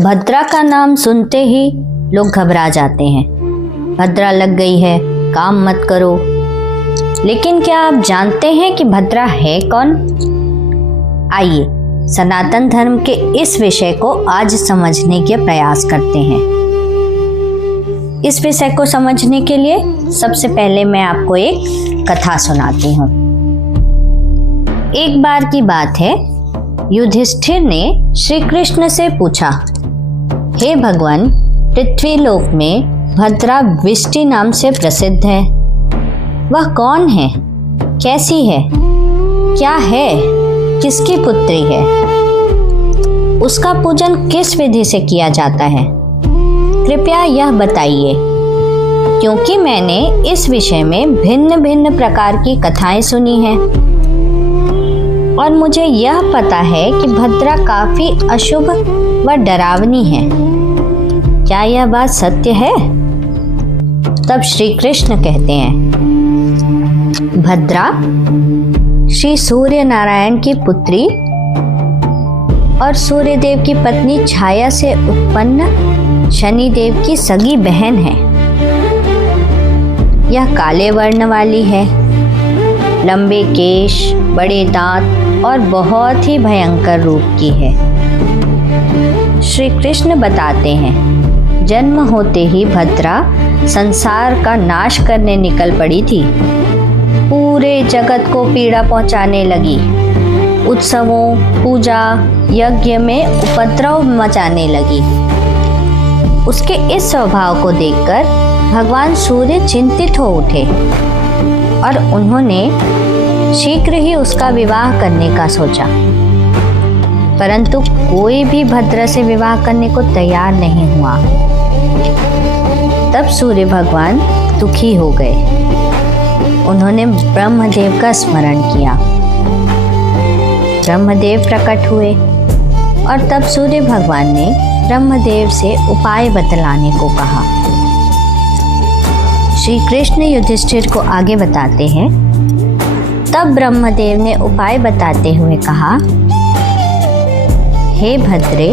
भद्रा का नाम सुनते ही लोग घबरा जाते हैं। भद्रा लग गई है, काम मत करो। लेकिन क्या आप जानते हैं कि भद्रा है कौन? आइए सनातन धर्म के इस विषय को आज समझने के प्रयास करते हैं। इस विषय को समझने के लिए सबसे पहले मैं आपको एक कथा सुनाती हूँ। एक बार की बात है, युधिष्ठिर ने श्री कृष्ण से पूछा, हे भगवान, पृथ्वी लोक में भद्रा विष्टि नाम से प्रसिद्ध है। वह कौन है, कैसी है, क्या है, किसकी पुत्री है, उसका पूजन किस विधि से किया जाता है? कृपया यह बताइए, क्योंकि मैंने इस विषय में भिन्न भिन्न प्रकार की कथाएं सुनी हैं और मुझे यह पता है कि भद्रा काफी अशुभ व डरावनी है। क्या यह बात सत्य है? तब श्री कृष्ण कहते हैं, भद्रा श्री सूर्य नारायण की पुत्री और सूर्यदेव की पत्नी छाया से उत्पन्न शनिदेव की सगी बहन है। यह काले वर्ण वाली है, लंबे केश, बड़े दांत और बहुत ही भयंकर रूप की है। श्री कृष्ण बताते हैं, जन्म होते ही भद्रा संसार का नाश करने निकल पड़ी थी। पूरे जगत को पीड़ा पहुंचाने लगी। उत्सवों, पूजा, यज्ञ में उपद्रव मचाने लगी। उसके इस स्वभाव को देखकर भगवान सूर्य चिंतित हो उठे और उन्होंने शीघ्र ही उसका विवाह करने का सोचा, परंतु कोई भी भद्रा से विवाह करने को तैयार नहीं हुआ। तब सूर्य भगवान दुखी हो गए। उन्होंने ब्रह्मदेव का स्मरण किया। ब्रह्मदेव प्रकट हुए और तब सूर्य भगवान ने ब्रह्मदेव से उपाय बतलाने को कहा। श्री कृष्ण युधिष्ठिर को आगे बताते हैं, तब ब्रह्मदेव ने उपाय बताते हुए कहा, हे भद्रे,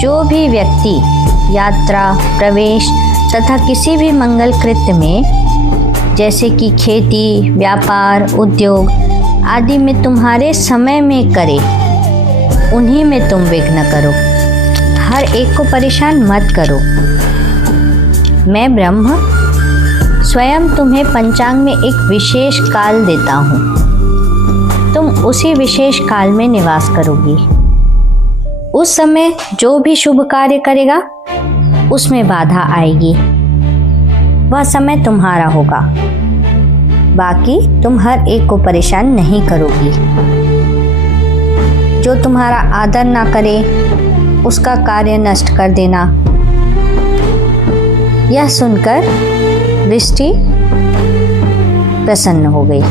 जो भी व्यक्ति यात्रा, प्रवेश तथा किसी भी मंगल कृत्य में, जैसे कि खेती, व्यापार, उद्योग आदि में तुम्हारे समय में करे, उन्हीं में तुम विघ्न करो। हर एक को परेशान मत करो। मैं ब्रह्म स्वयं तुम्हें पंचांग में एक विशेष काल देता हूँ। तुम उसी विशेष काल में निवास करोगी। उस समय जो भी शुभ कार्य करेगा उसमें बाधा आएगी। वह समय तुम्हारा होगा। बाकी तुम हर एक को परेशान नहीं करोगी। जो तुम्हारा आदर ना करे उसका कार्य नष्ट कर देना। यह सुनकर वृष्टि प्रसन्न हो गई।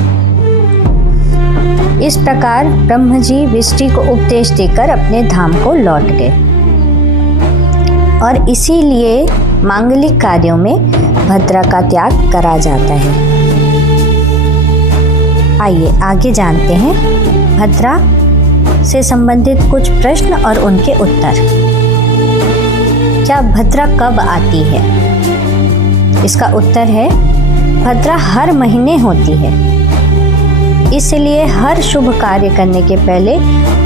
इस प्रकार ब्रह्म जी वृष्टि को उपदेश देकर अपने धाम को लौट गए और इसीलिए मांगलिक कार्यों में भद्रा का त्याग करा जाता है। आइए आगे जानते हैं भद्रा से संबंधित कुछ प्रश्न और उनके उत्तर। क्या भद्रा कब आती है? इसका उत्तर है, भद्रा हर महीने होती है। इसलिए हर शुभ कार्य करने के पहले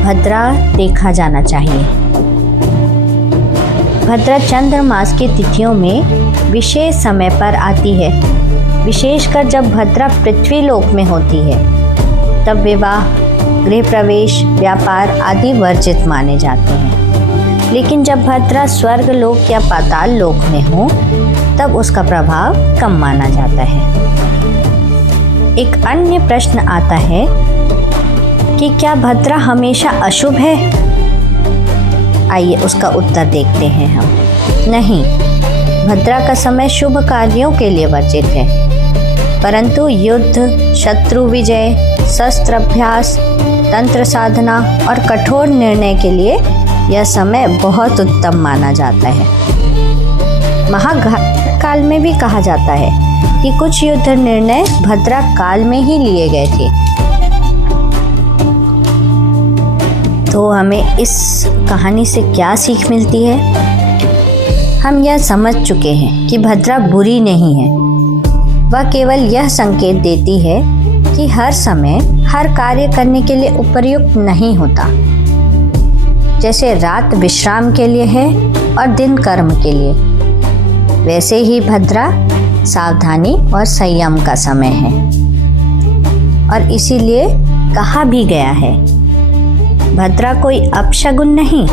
भद्रा देखा जाना चाहिए। भद्रा चंद्रमास की तिथियों में विशेष समय पर आती है। विशेषकर जब भद्रा पृथ्वी लोक में होती है, तब विवाह, गृह प्रवेश, व्यापार आदि वर्जित माने जाते हैं। लेकिन जब भद्रा स्वर्ग लोक या पाताल लोक में हो, तब उसका प्रभाव कम माना जाता है। एक अन्य प्रश्न आता है कि क्या भद्रा हमेशा अशुभ है? आइए उसका उत्तर देखते हैं हम। नहीं, भद्रा का समय शुभ कार्यों के लिए वर्जित है, परंतु युद्ध, शत्रु विजय, शस्त्र अभ्यास, तंत्र साधना और कठोर निर्णय के लिए यह समय बहुत उत्तम माना जाता है। महाघात काल में भी कहा जाता है कि कुछ युद्ध निर्णय भद्रा काल में ही लिए गए थे। तो हमें इस कहानी से क्या सीख मिलती है? हम यह समझ चुके हैं कि भद्रा बुरी नहीं है। वह केवल यह संकेत देती है कि हर समय हर कार्य करने के लिए उपयुक्त नहीं होता। जैसे रात विश्राम के लिए है और दिन कर्म के लिए, वैसे ही भद्रा सावधानी और संयम का समय है। और इसीलिए कहा भी गया है, भद्रा कोई अपशगुन नहीं,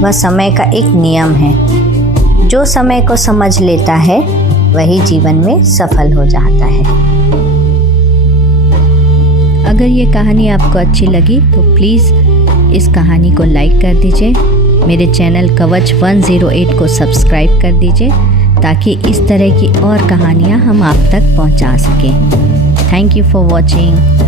वह समय का एक नियम है। जो समय को समझ लेता है वही जीवन में सफल हो जाता है। अगर ये कहानी आपको अच्छी लगी तो प्लीज़ इस कहानी को लाइक कर दीजिए। मेरे चैनल कवच 108 को सब्सक्राइब कर दीजिए ताकि इस तरह की और कहानियाँ हम आप तक पहुँचा सकें। Thank you for watching.